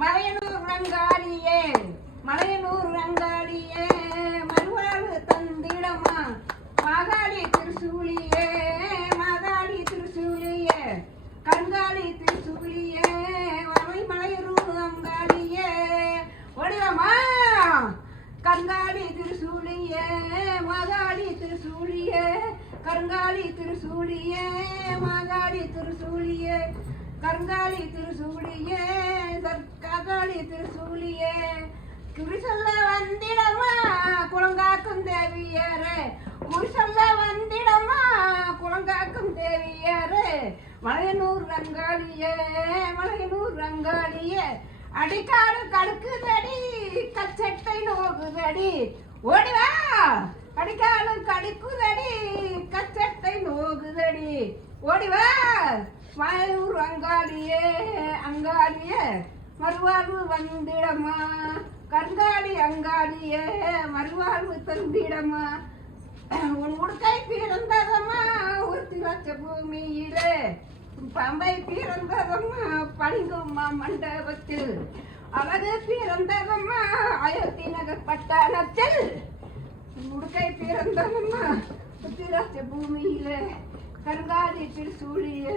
மலையனூர் ரங்காளியே மலையனூர் ரங்காளியே மறுவாழ்வு தந்திடமா மாகாளி திருசூலியே மாகாளி திருசூலியே கண்காளி திருசூலியே வரை மலையனூர் ரங்காளியே ஒடிவமா கண்காளி திருசூலியே மாகாளி திருசூலியே கண்காளி திருசூலியே மாகாளி திருசூலியே கருங்காலி திருசூலியே கர்காலி திருசூலியே குறிசொல்ல வந்திடமா குளங்காக்கும் தேவியரே குறிசொல்ல வந்திடமா குளங்காக்கும் தேவியரே மலையனூர் ரங்காளியே மலையனூர் ரங்காளியே அடிக்காடு கடுக்குதடி கச்சட்டை நோகுதடி ஓடிவா அடிக்காடு கடுக்குதடி கச்சட்டை நோகுதடி ஓடிவா மலையூர் அங்காளியே அங்காளியே மறுவாழ்வு வந்திடமா கண்காளி அங்காளியே மறுவாழ்வு தந்திடமா உன் உடுக்கை பிறந்ததம்மா ஒருத்தி வச்ச பூமியிலே பம்பை பிறந்ததம்மா பளிங்கும்மா மண்டபத்தில் அழகு பிறந்ததம்மா அயோத்தி நகர் பட்டாளத்தில் உடுக்கை பிறந்ததம்மா ஒருத்தி வச்ச பூமியிலே கருங்காலி திருசூலியே